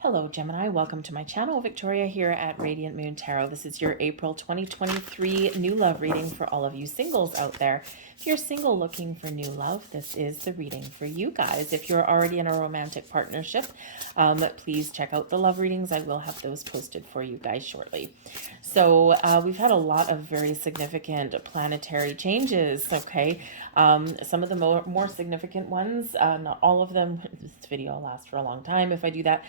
Hello, Gemini. Welcome to my channel. Victoria here at Radiant Moon Tarot. This is your April 2023 new love reading for all of you singles out there. If you're single looking for new love, this is the reading for you guys. If you're already in a romantic partnership, please check out the love readings. I will have those posted for you guys shortly. So we've had a lot of very significant planetary changes, okay? Some of the more significant ones, not all of them. This video will last for a long time if I do that.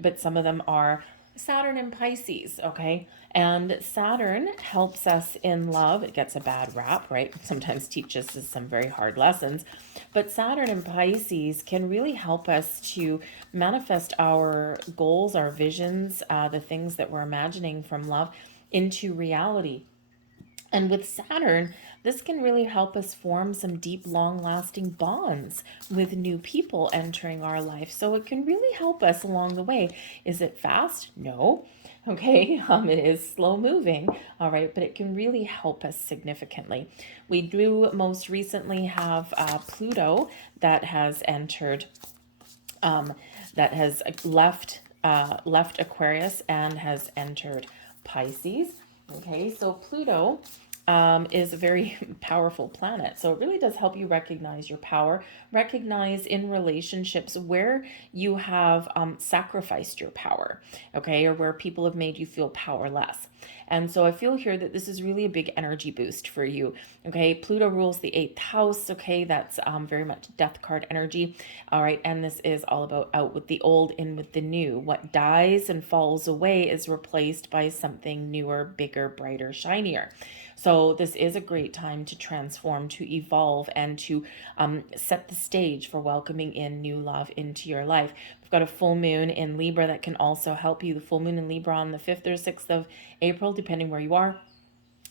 But some of them are Saturn and Pisces, okay? And Saturn helps us in love. It gets a bad rap, right? Sometimes teaches us some very hard lessons. But Saturn and Pisces can really help us to manifest our goals, our visions, the things that we're imagining from love into reality. And with Saturn, this can really help us form some deep, long-lasting bonds with new people entering our life. So it can really help us along the way. Is it fast? No. Okay, it is slow moving, all right, but it can really help us significantly. We do most recently have Pluto that has entered, that has left Aquarius and has entered Pisces. Okay, so Pluto is a very powerful planet. So it really does help you recognize your power, recognize in relationships where you have sacrificed your power, okay, or where people have made you feel powerless. And so I feel here that this is really a big energy boost for you. Okay, Pluto rules the 8th house. Okay, that's very much death card energy. All right, and this is all about out with the old, in with the new. What dies and falls away is replaced by something newer, bigger, brighter, shinier. So this is a great time to transform, to evolve, and to set the stage for welcoming in new love into your life. We've got a full moon in Libra that can also help you. The full moon in Libra on the 5th or 6th of April, depending where you are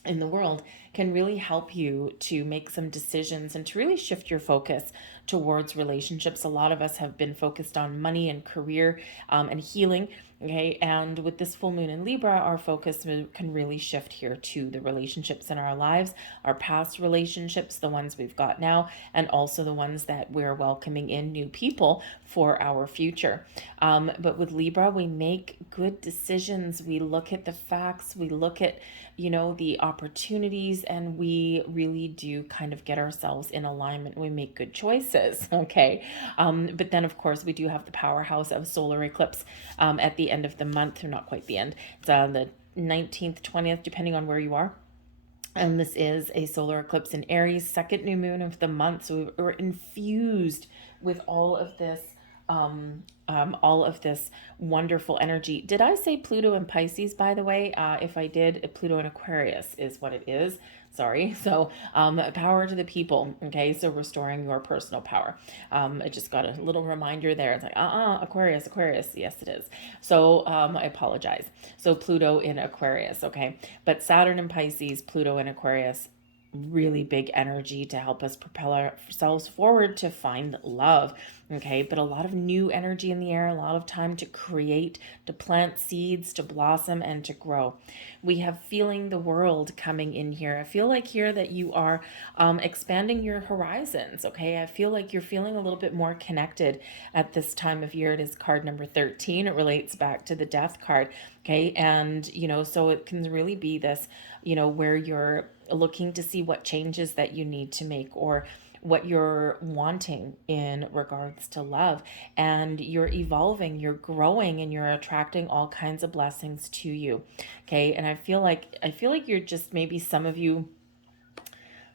in the world, can really help you to make some decisions and to really shift your focus towards relationships. A lot of us have been focused on money and career and healing. Okay, and with this full moon in Libra, our focus can really shift here to the relationships in our lives, our past relationships, the ones we've got now, and also the ones that we're welcoming in new people for our future. But with Libra, we make good decisions. We look at the facts. We look at, the opportunities, and we really do kind of get ourselves in alignment. We make good choices, okay? But then, of course, we do have the powerhouse of solar eclipse at the end of the month, or not quite the end. It's on the 19th, 20th, depending on where you are. And this is a solar eclipse in Aries, second new moon of the month. So we're infused with all of this wonderful energy. Did I say Pluto and Pisces, by the way? If I did, Pluto and Aquarius is what it is. Sorry. So power to the people. Okay, so restoring your personal power. I just got a little reminder there. It's like, Aquarius, Aquarius. Yes, it is. So I apologize. So Pluto in Aquarius. Okay, but Saturn in Pisces, Pluto in Aquarius, really big energy to help us propel ourselves forward to find love. Okay, but a lot of new energy in the air, a lot of time to create, to plant seeds, to blossom, and to grow. We have feeling the world coming in here. I feel like here that you are expanding your horizons. Okay, I feel like you're feeling a little bit more connected at this time of year. It is card number 13. It relates back to the death card. Okay, and so it can really be this, where you're looking to see what changes that you need to make, or what you're wanting in regards to love, and you're evolving, you're growing, and you're attracting all kinds of blessings to you. Okay, and I feel like you're just, maybe some of you,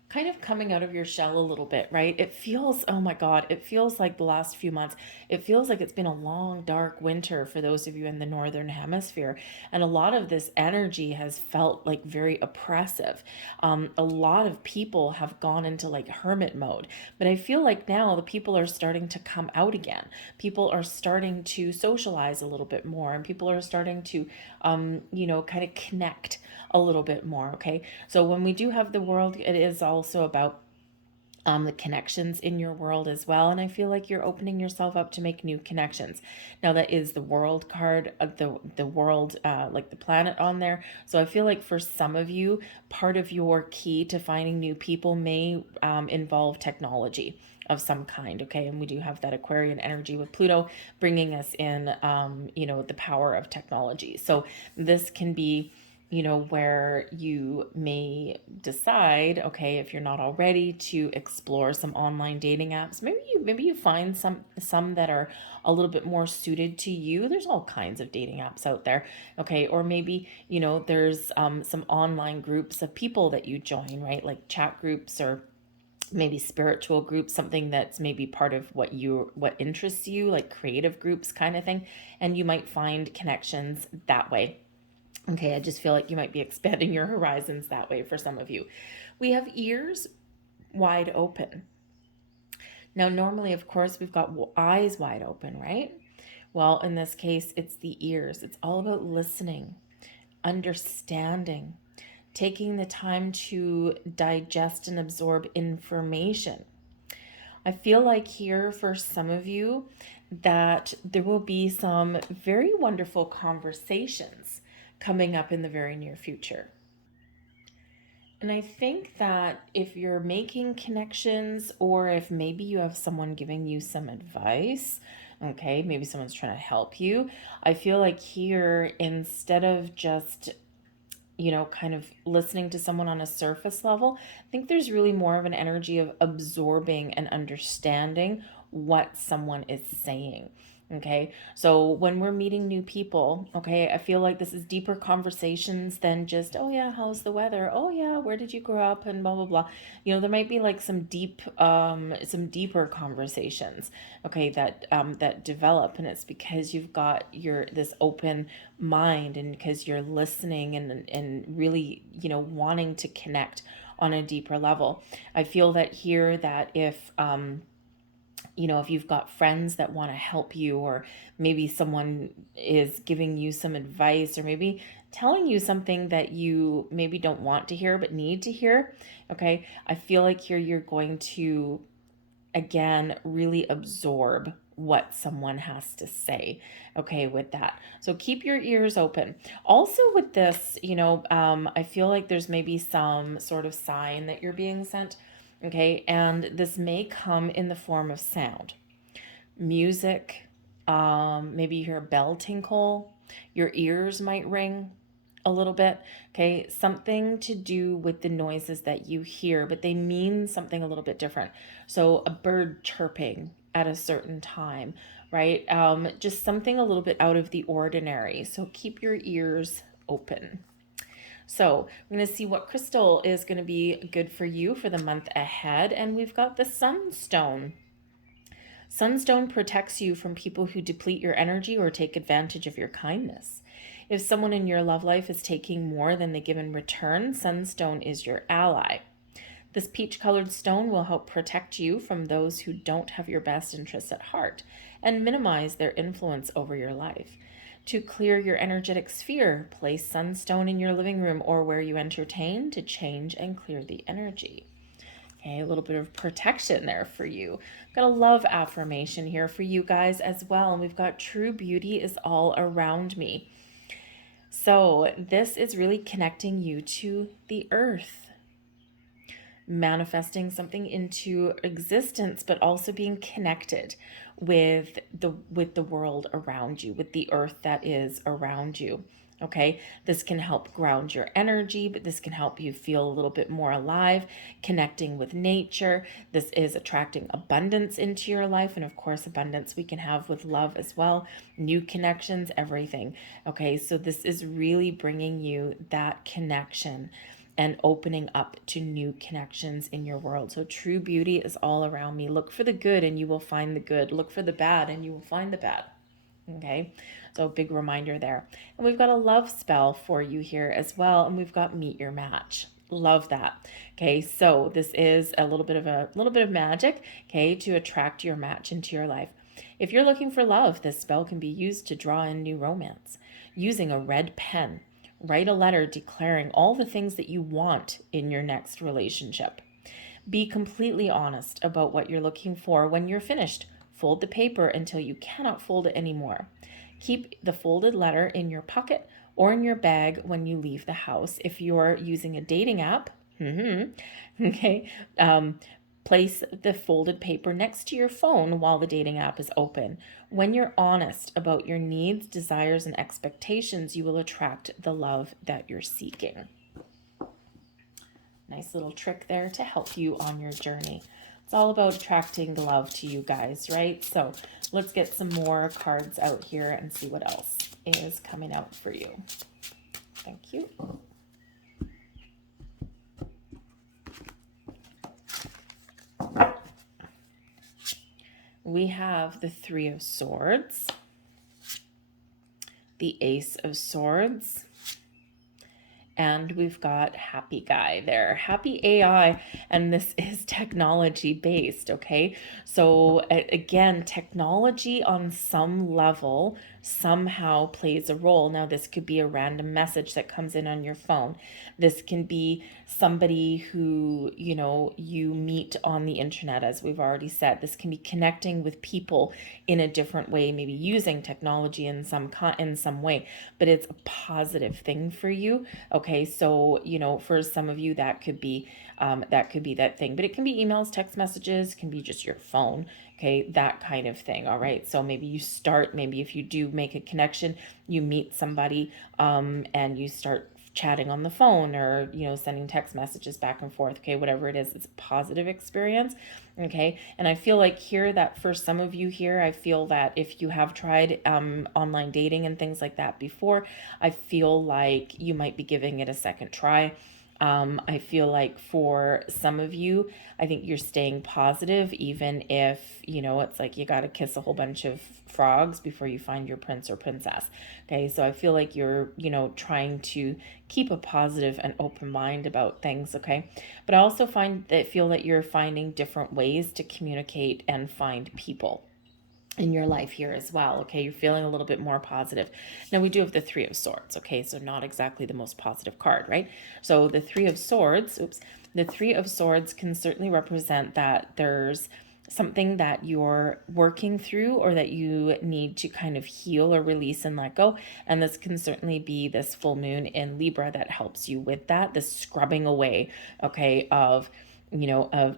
kind of coming out of your shell a little bit, right? It feels, oh my God, it feels like the last few months, it feels like it's been a long, dark winter for those of you in the Northern Hemisphere. And a lot of this energy has felt like very oppressive. A lot of people have gone into like hermit mode, but I feel like now the people are starting to come out again. People are starting to socialize a little bit more, and people are starting to, kind of connect a little bit more. Okay. So when we do have the world, it is also about the connections in your world as well. And I feel like you're opening yourself up to make new connections. Now that is the world card, the world, like the planet on there. So I feel like for some of you, part of your key to finding new people may involve technology of some kind. Okay. And we do have that Aquarian energy with Pluto bringing us in, the power of technology. So this can be, where you may decide, okay, if you're not already, to explore some online dating apps. Maybe you find some that are a little bit more suited to you. There's all kinds of dating apps out there, okay? Or maybe, there's some online groups of people that you join, right? Like chat groups or maybe spiritual groups, something that's maybe part of what interests you, like creative groups kind of thing, and you might find connections that way. Okay, I just feel like you might be expanding your horizons that way for some of you. We have ears wide open. Now, normally, of course, we've got eyes wide open, right? Well, in this case, it's the ears. It's all about listening, understanding, taking the time to digest and absorb information. I feel like here for some of you that there will be some very wonderful conversations coming up in the very near future. And I think that if you're making connections, or if maybe you have someone giving you some advice, okay, maybe someone's trying to help you, I feel like here, instead of just, kind of listening to someone on a surface level, I think there's really more of an energy of absorbing and understanding what someone is saying. Okay, so when we're meeting new people, okay, I feel like this is deeper conversations than just, oh yeah, how's the weather? Oh yeah, where did you grow up? And blah blah blah. There might be like some deeper conversations, okay, that develop, and it's because you've got this open mind, and because you're listening and really, wanting to connect on a deeper level. I feel that here, that if you've got friends that want to help you, or maybe someone is giving you some advice, or maybe telling you something that you maybe don't want to hear but need to hear, okay, I feel like here you're going to, again, really absorb what someone has to say, okay, with that. So keep your ears open. Also with this, I feel like there's maybe some sort of sign that you're being sent, okay, and this may come in the form of sound, music. Maybe you hear a bell tinkle, your ears might ring a little bit, okay, something to do with the noises that you hear, but they mean something a little bit different. So a bird chirping at a certain time, right? Just something a little bit out of the ordinary. So keep your ears open. So I'm going to see what crystal is going to be good for you for the month ahead. And we've got the Sunstone. Sunstone protects you from people who deplete your energy or take advantage of your kindness. If someone in your love life is taking more than they give in return, Sunstone is your ally. This peach-colored stone will help protect you from those who don't have your best interests at heart and minimize their influence over your life. To clear your energetic sphere, place Sunstone in your living room or where you entertain to change and clear the energy. Okay, a little bit of protection there for you. Got a love affirmation here for you guys as well. And we've got true beauty is all around me. So this is really connecting you to the earth, manifesting something into existence, but also being connected with the world around you, with the earth that is around you. Okay, this can help ground your energy, but this can help you feel a little bit more alive, connecting with nature. This is attracting abundance into your life. And of course, abundance we can have with love as well, new connections, everything. Okay, so this is really bringing you that connection and opening up to new connections in your world. So true beauty is all around me. Look for the good and you will find the good. Look for the bad and you will find the bad. Okay, so a big reminder there. And we've got a love spell for you here as well. And we've got meet your match. Love that. Okay, so this is a little bit of magic, okay, to attract your match into your life. If you're looking for love, this spell can be used to draw in new romance. Using a red pen, write a letter declaring all the things that you want in your next relationship. Be completely honest about what you're looking for. When you're finished, fold the paper until you cannot fold it anymore. Keep the folded letter in your pocket or in your bag when you leave the house. If you're using a dating app, okay, place the folded paper next to your phone while the dating app is open. When you're honest about your needs, desires, and expectations, you will attract the love that you're seeking. Nice little trick there to help you on your journey. It's all about attracting love to you guys, right? So let's get some more cards out here and see what else is coming out for you. Thank you. We have the Three of Swords, the Ace of Swords, and we've got Happy Guy there, Happy AI, and this is technology based, okay? So again, technology on some level somehow plays a role. Now, this could be a random message that comes in on your phone. This can be somebody who, you meet on the internet, as we've already said. This can be connecting with people in a different way, maybe using technology in some way, but it's a positive thing for you. Okay, so for some of you that could be that thing, but it can be emails, text messages, can be just your phone. Okay, that kind of thing. All right, so maybe if you do make a connection, you meet somebody and you start chatting on the phone, or sending text messages back and forth. Okay, whatever it is, it's a positive experience. Okay, and I feel like here that for some of you here, I feel that if you have tried online dating and things like that before, I feel like you might be giving it a second try. I feel like for some of you, I think you're staying positive, even if, it's like you got to kiss a whole bunch of frogs before you find your prince or princess. Okay, so I feel like you're, trying to keep a positive and open mind about things. Okay, but I also feel that you're finding different ways to communicate and find people in your life here as well. Okay, you're feeling a little bit more positive. Now we do have the Three of Swords. Okay, so not exactly the most positive card, right? So the Three of Swords, the Three of Swords can certainly represent that there's something that you're working through, or that you need to kind of heal or release and let go. And this can certainly be this full moon in Libra that helps you with that, this scrubbing away, okay, of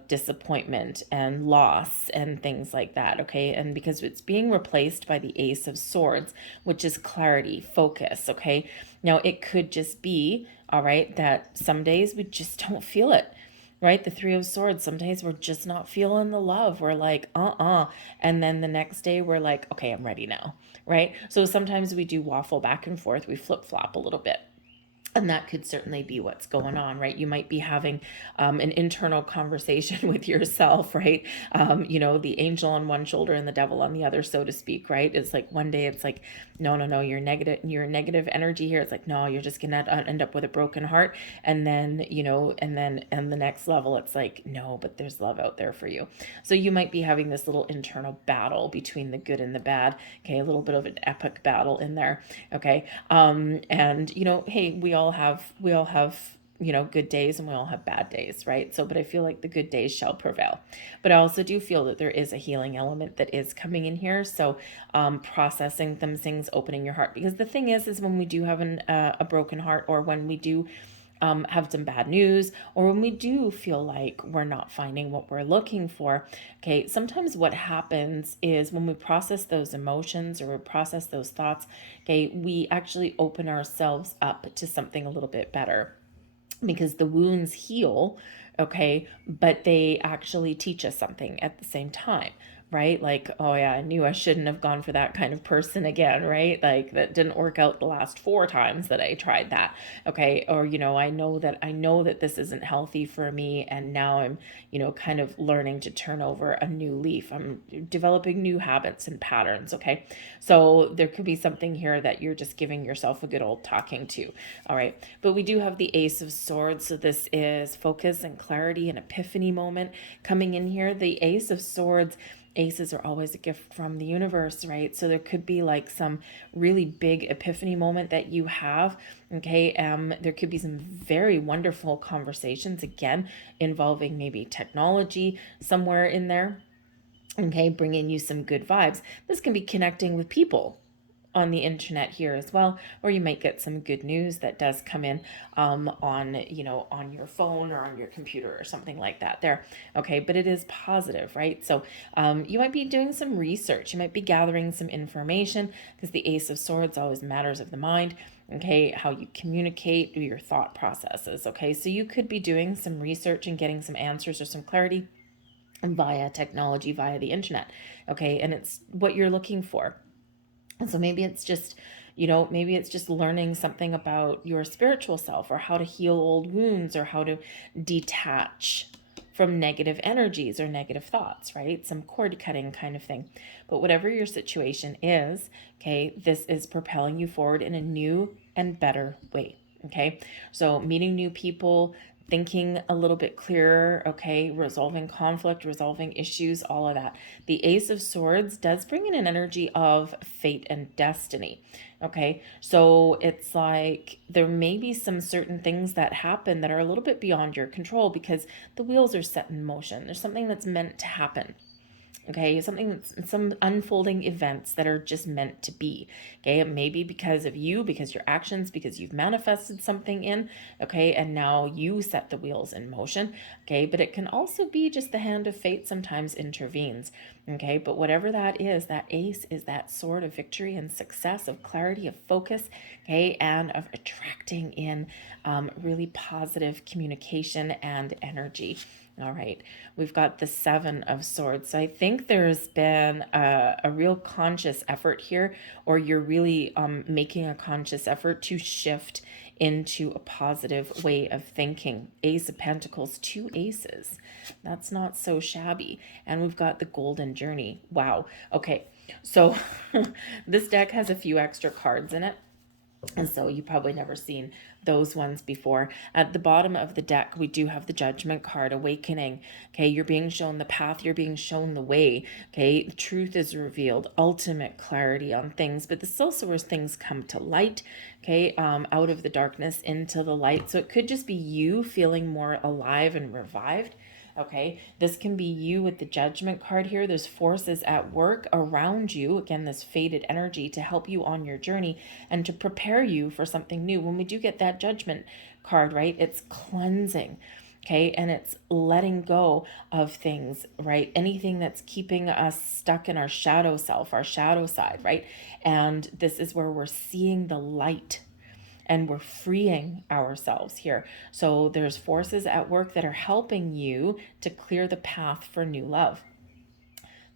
disappointment and loss and things like that. Okay, and because it's being replaced by the Ace of Swords, which is clarity, focus. Okay, now it could just be, all right, that some days we just don't feel it. Right, the Three of Swords, some days we're just not feeling the love. We're like, and then the next day we're like, okay, I'm ready now. Right, so sometimes we do waffle back and forth, we flip-flop a little bit. And that could certainly be what's going on, right? You might be having an internal conversation with yourself, right? The angel on one shoulder and the devil on the other, so to speak, right? It's like one day it's like, no, you're negative energy here. It's like, no, you're just gonna end up with a broken heart. And then, and the next level, it's like, no, but there's love out there for you. So you might be having this little internal battle between the good and the bad. Okay, a little bit of an epic battle in there. Okay, and hey, we all have good days, and we all have bad days, right? So, but I feel like the good days shall prevail. But I also do feel that there is a healing element that is coming in here. So processing them things, opening your heart, because the thing is when we do have a broken heart, or when we do have some bad news, or when we do feel like we're not finding what we're looking for, okay, sometimes what happens is when we process those emotions, or we process those thoughts, okay, we actually open ourselves up to something a little bit better, because the wounds heal, okay, but they actually teach us something at the same time, right? Like, oh yeah, I knew I shouldn't have gone for that kind of person again, right? Like, that didn't work out the last 4 times that I tried that. Okay, or I know that this isn't healthy for me, and now I'm kind of learning to turn over a new leaf. I'm developing new habits and patterns. Okay, so there could be something here that you're just giving yourself a good old talking to. All right, but we do have the Ace of Swords, so this is focus and clarity and epiphany moment coming in here. The Ace of Swords Aces are always a gift from the universe, right? So there could be like some really big epiphany moment that you have. Okay. There could be some very wonderful conversations, again, involving maybe technology somewhere in there. Okay. Bringing you some good vibes. This can be connecting with people on the internet here as well, or you might get some good news that does come in on on your phone or on your computer or something like that there. Okay, but it is positive, right? So you might be doing some research, you might be gathering some information, because the Ace of Swords always matters of the mind. Okay, how you communicate, do your thought processes. Okay, so you could be doing some research and getting some answers or some clarity via technology, via the internet. Okay, and it's what you're looking for. And so maybe it's just, maybe it's just learning something about your spiritual self, or how to heal old wounds, or how to detach from negative energies or negative thoughts, right? Some cord cutting kind of thing. But whatever your situation is, okay, this is propelling you forward in a new and better way. Okay, so meeting new people, thinking a little bit clearer, okay, resolving conflict, resolving issues, all of that. The Ace of Swords does bring in an energy of fate and destiny, okay? So it's like there may be some certain things that happen that are a little bit beyond your control, because the wheels are set in motion. There's something that's meant to happen. Okay, some unfolding events that are just meant to be. Okay, it may be because of you, because your actions, because you've manifested something in. Okay, and now you set the wheels in motion. Okay, but it can also be just the hand of fate sometimes intervenes. Okay, but whatever that is, that ace is that sword of victory and success, of clarity, of focus. Okay, and of attracting in really positive communication and energy. All right, we've got the Seven of Swords. So I think there's been a real conscious effort here, or you're really making a conscious effort to shift into a positive way of thinking. Ace of Pentacles, two aces. That's not so shabby. And we've got the Golden Journey. Wow. Okay, so this deck has a few extra cards in it. And so you've probably never seen those ones before. At the bottom of the deck, we do have the Judgment card, Awakening. Okay, you're being shown the path, you're being shown the way. Okay, the truth is revealed, ultimate clarity on things. But this also where things come to light, okay, out of the darkness into the light. So it could just be you feeling more alive and revived. Okay, this can be you with the Judgment card here. There's forces at work around you. Again, this faded energy to help you on your journey and to prepare you for something new. When we do get that Judgment card, right, it's cleansing. Okay, and it's letting go of things, right? Anything that's keeping us stuck in our shadow self, our shadow side, right? And this is where we're seeing the light, and we're freeing ourselves here. So there's forces at work that are helping you to clear the path for new love.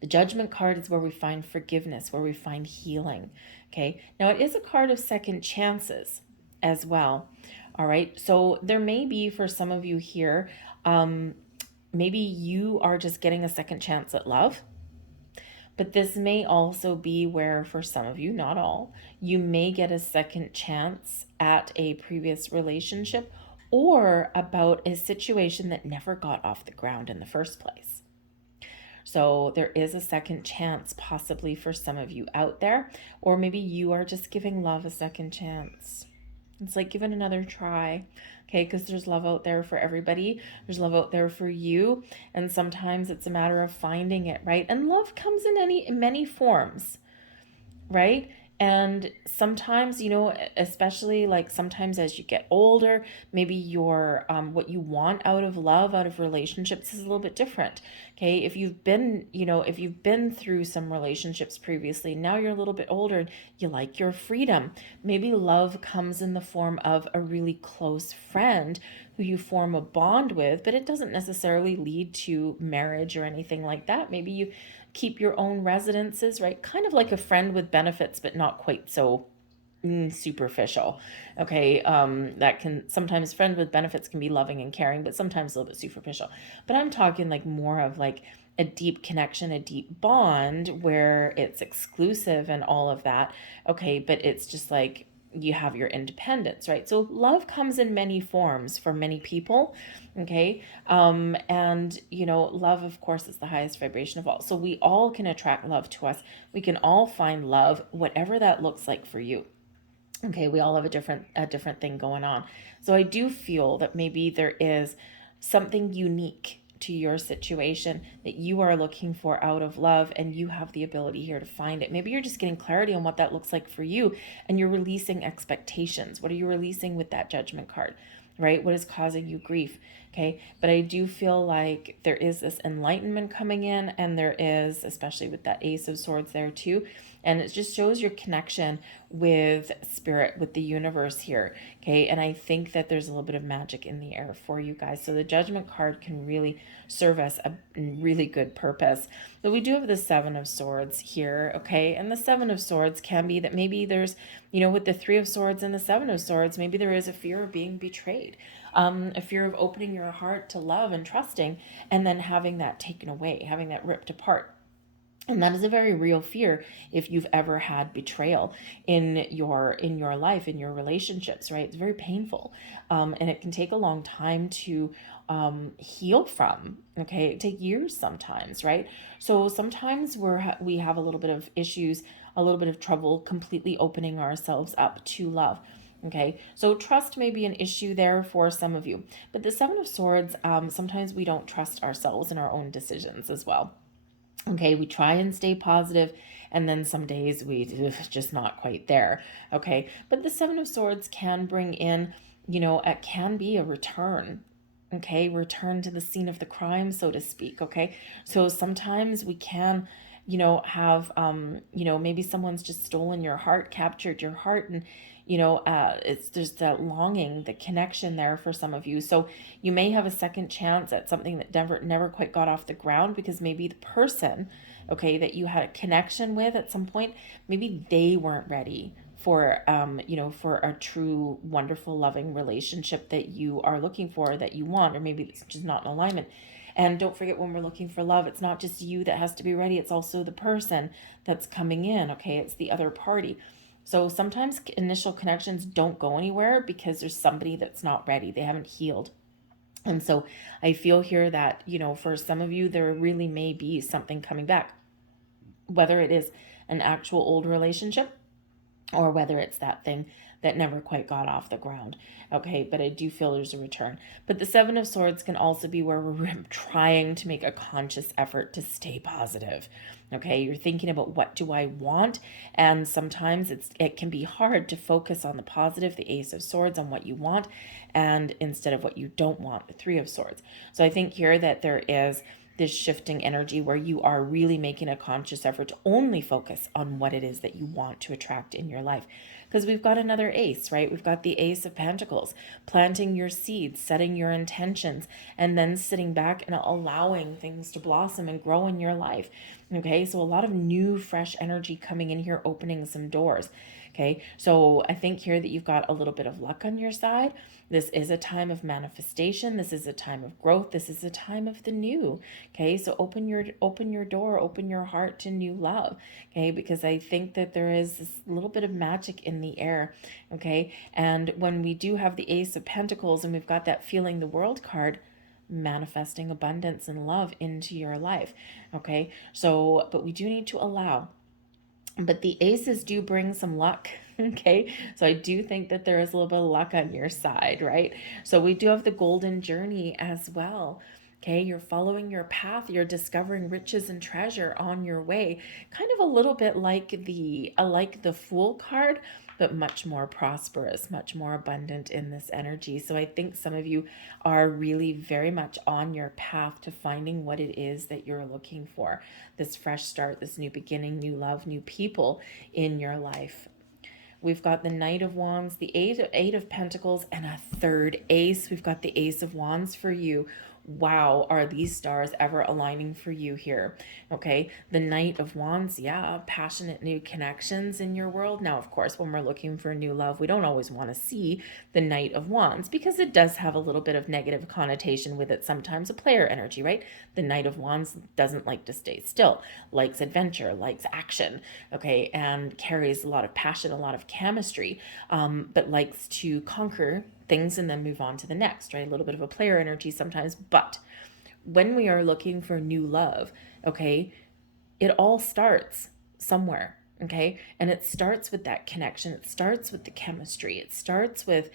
The Judgment card is where we find forgiveness, where we find healing. Okay, now it is a card of second chances as well. All right, so there may be, for some of you here, maybe you are just getting a second chance at love. But this may also be where, for some of you, not all, you may get a second chance at a previous relationship, or about a situation that never got off the ground in the first place. So there is a second chance possibly for some of you out there, or maybe you are just giving love a second chance. It's like giving another try, okay? Because there's love out there for everybody. There's love out there for you. And sometimes it's a matter of finding it, right? And love comes in many forms, right? And sometimes, especially like sometimes as you get older, maybe your what you want out of love, out of relationships is a little bit different. Okay, if you've been through some relationships previously, now you're a little bit older and you like your freedom. Maybe love comes in the form of a really close friend who you form a bond with, but it doesn't necessarily lead to marriage or anything like that. Maybe you keep your own residences, right? Kind of like a friend with benefits, but not quite so superficial. Okay, that can sometimes, friend with benefits can be loving and caring, but sometimes a little bit superficial. But I'm talking like more of like a deep connection, a deep bond where it's exclusive and all of that. Okay, but it's just like, you have your independence, right? So love comes in many forms for many people, okay? And, love, of course, is the highest vibration of all. So we all can attract love to us. We can all find love, whatever that looks like for you. Okay, we all have a different thing going on. So I do feel that maybe there is something unique to your situation that you are looking for out of love, and you have the ability here to find it. Maybe you're just getting clarity on what that looks like for you, and you're releasing expectations. What are you releasing with that Judgment card? Right? What is causing you grief? Okay. But I do feel like there is this enlightenment coming in, and there is, especially with that Ace of Swords there too. And it just shows your connection with spirit, with the universe here. Okay. And I think that there's a little bit of magic in the air for you guys. So the Judgment card can really serve us a really good purpose. But we do have the Seven of Swords here. Okay. And the Seven of Swords can be that maybe there's, with the Three of Swords and the Seven of Swords, maybe there is a fear of being betrayed, a fear of opening your heart to love and trusting, and then having that taken away, having that ripped apart. And that is a very real fear if you've ever had betrayal in your life, in your relationships, right? It's very painful, and it can take a long time to heal from. Okay, it take years sometimes, right? So sometimes we have a little bit of issues, a little bit of trouble completely opening ourselves up to love. Okay, so trust may be an issue there for some of you, but the Seven of Swords, sometimes we don't trust ourselves and our own decisions as well. Okay, we try and stay positive, and then some days we just not quite there. Okay, but the Seven of Swords can bring in, it can be a return. Okay, return to the scene of the crime, so to speak. Okay, so sometimes we can, have, maybe someone's just stolen your heart, captured your heart, and it's just that longing, the connection there for some of you. So you may have a second chance at something that never quite got off the ground, because maybe the person, okay, that you had a connection with at some point, maybe they weren't ready for for a true, wonderful, loving relationship that you are looking for, that you want, or maybe it's just not in alignment. And don't forget, when we're looking for love, it's not just you that has to be ready, it's also the person that's coming in. Okay, it's the other party. So sometimes initial connections don't go anywhere because there's somebody that's not ready. They haven't healed. And so I feel here that, for some of you, there really may be something coming back, whether it is an actual old relationship or whether it's that thing that never quite got off the ground. Okay, but I do feel there's a return. But the Seven of Swords can also be where we're trying to make a conscious effort to stay positive. Okay, you're thinking about, what do I want? And sometimes it can be hard to focus on the positive, the Ace of Swords, on what you want, and instead of what you don't want, the Three of Swords. So I think here that there is this shifting energy where you are really making a conscious effort to only focus on what it is that you want to attract in your life. Because we've got another ace, right? We've got the Ace of Pentacles, planting your seeds, setting your intentions, and then sitting back and allowing things to blossom and grow in your life. Okay, so a lot of new, fresh energy coming in here, opening some doors. Okay, so I think here that you've got a little bit of luck on your side. This is a time of manifestation. This is a time of growth. This is a time of the new. Okay, so open your door, open your heart to new love. Okay, because I think that there is this little bit of magic in the air. Okay, and when we do have the Ace of Pentacles and we've got that Feeling the World card, manifesting abundance and love into your life. Okay, so but we do need to allow. But the aces do bring some luck. Okay, so I do think that there is a little bit of luck on your side, right? So we do have the Golden Journey as well. Okay, you're following your path, you're discovering riches and treasure on your way. Kind of a little bit like the Fool card, but much more prosperous, much more abundant in this energy. So I think some of you are really very much on your path to finding what it is that you're looking for. This fresh start, this new beginning, new love, new people in your life. We've got the Knight of Wands, the Eight of Pentacles, and a third ace. We've got the Ace of Wands for you. wow, are these stars ever aligning for you here? Okay, the Knight of Wands, yeah, passionate new connections in your world. Now, of course, when we're looking for new love, we don't always want to see the Knight of Wands because it does have a little bit of negative connotation with it, sometimes a player energy, right? The Knight of Wands doesn't like to stay still, likes adventure, likes action, okay, and carries a lot of passion, a lot of chemistry, but likes to conquer things and then move on to the next, right? A little bit of a player energy sometimes. But when we are looking for new love, okay, it all starts somewhere. Okay. And it starts with that connection. It starts with the chemistry. It starts with,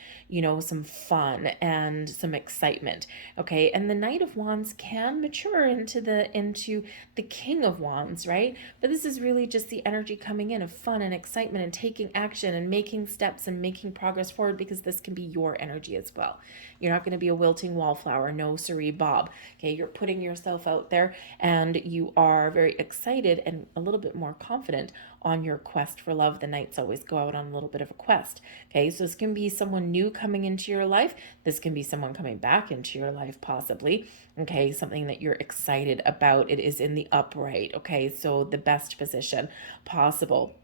some fun and some excitement. Okay. And the Knight of Wands can mature into the King of Wands, right? But this is really just the energy coming in of fun and excitement and taking action and making steps and making progress forward, because this can be your energy as well. You're not going to be a wilting wallflower, no siree Bob. Okay. You're putting yourself out there and you are very excited and a little bit more confident on your quest for love. The knights always go out on a little bit of a quest. Okay, so this can be someone new coming into your life. This can be someone coming back into your life, possibly. Okay, something that you're excited about. It is in the upright. Okay, so the best position possible.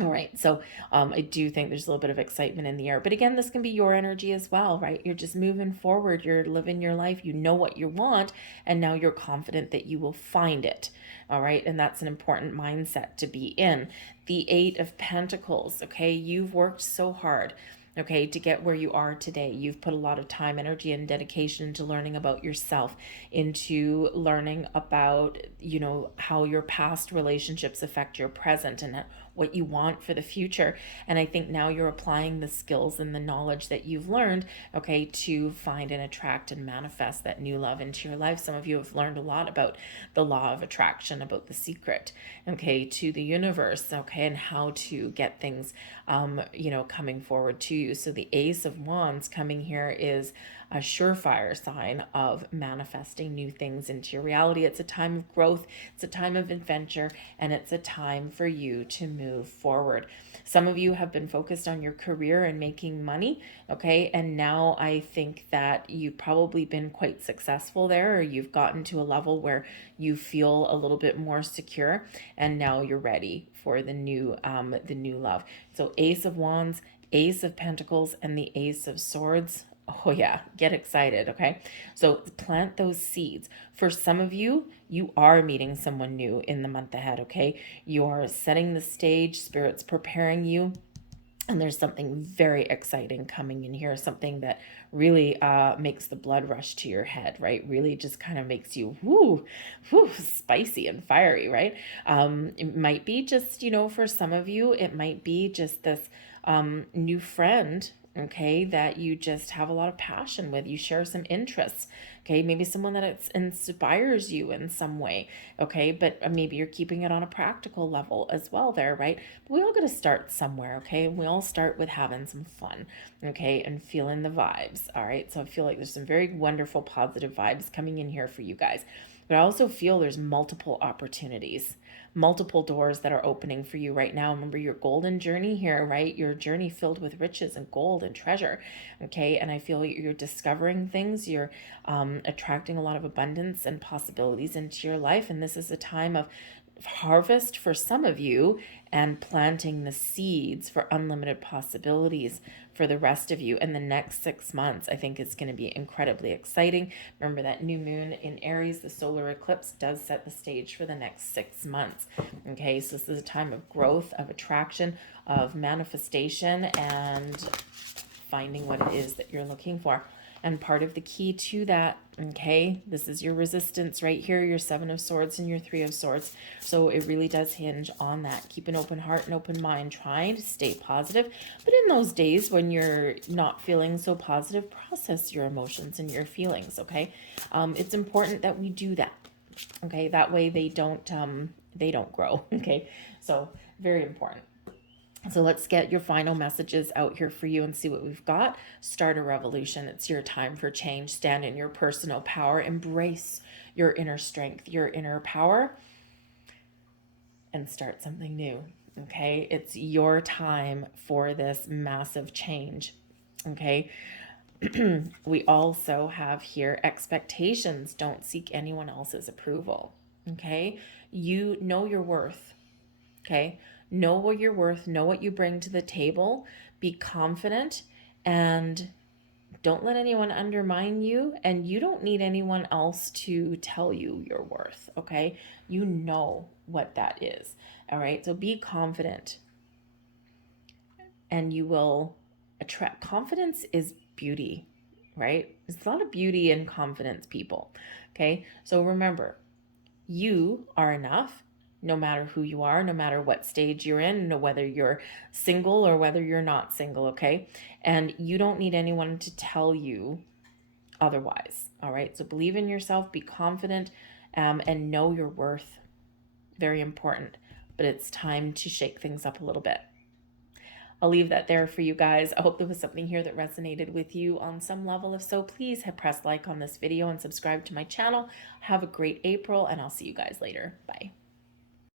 All right, so I do think there's a little bit of excitement in the air. But again, this can be your energy as well, right? You're just moving forward. You're living your life. You know what you want, and now you're confident that you will find it. All right, and that's an important mindset to be in. The Eight of Pentacles, okay? You've worked so hard, okay, to get where you are today. You've put a lot of time, energy, and dedication into learning about yourself, into learning about, how your past relationships affect your present and what you want for the future. And I think now you're applying the skills and the knowledge that you've learned, okay, to find and attract and manifest that new love into your life. Some of you have learned a lot about the law of attraction, about the secret, okay, to the universe, okay, and how to get things, coming forward to you. So the Ace of Wands coming here is a surefire sign of manifesting new things into your reality. It's a time of growth, it's a time of adventure, and it's a time for you to move forward. Some of you have been focused on your career and making money, okay? And now I think that you've probably been quite successful there, or you've gotten to a level where you feel a little bit more secure, and now you're ready for the new love. So Ace of Wands, Ace of Pentacles, and the Ace of Swords. Oh yeah, get excited, okay? So plant those seeds. For some of you, you are meeting someone new in the month ahead, okay? You are setting the stage, Spirit's preparing you. And there's something very exciting coming in here, something that really makes the blood rush to your head, right? Really just kind of makes you, spicy and fiery, right? It might be just, for some of you, it might be just this new friend, okay, that you just have a lot of passion with. You share some interests, okay, maybe someone that inspires you in some way, okay, but maybe you're keeping it on a practical level as well there, right? But we all got to start somewhere, okay, and we all start with having some fun, okay, and feeling the vibes. All right, so I feel like there's some very wonderful positive vibes coming in here for you guys. But I also feel there's multiple opportunities, multiple doors that are opening for you right now. Remember your golden journey here, right? Your journey filled with riches and gold and treasure, okay? And I feel you're discovering things. You're attracting a lot of abundance and possibilities into your life. And this is a time of harvest for some of you and planting the seeds for unlimited possibilities for the rest of you. And the next 6 months, I think it's going to be incredibly exciting. Remember that new moon in Aries, the solar eclipse, does set the stage for the next 6 months. Okay, so this is a time of growth, of attraction, of manifestation, and finding what it is that you're looking for. And part of the key to that, okay, this is your resistance right here, your Seven of Swords and your Three of Swords. So it really does hinge on that. Keep an open heart and open mind, trying to stay positive. But in those days when you're not feeling so positive, process your emotions and your feelings, okay? It's important that we do that, okay? That way they don't grow, okay? So very important. So let's get your final messages out here for you and see what we've got. Start a revolution. It's your time for change. Stand in your personal power. Embrace your inner strength, your inner power, and start something new. Okay? It's your time for this massive change. Okay? We also have here expectations. Don't seek anyone else's approval. Okay? You know your worth. Okay? Know what you're worth. Know what you bring to the table. Be confident and don't let anyone undermine you. And you don't need anyone else to tell you your worth. Okay? You know what that is. All right? So be confident and you will attract. Confidence is beauty, right? There's a lot of beauty in confidence, people. Okay? So remember, you are enough no matter who you are, no matter what stage you're in, no whether you're single or whether you're not single, okay? And you don't need anyone to tell you otherwise, all right? So believe in yourself, be confident, and know your worth. Very important. But it's time to shake things up a little bit. I'll leave that there for you guys. I hope there was something here that resonated with you on some level. If so, please press like on this video and subscribe to my channel. Have a great April, and I'll see you guys later. Bye.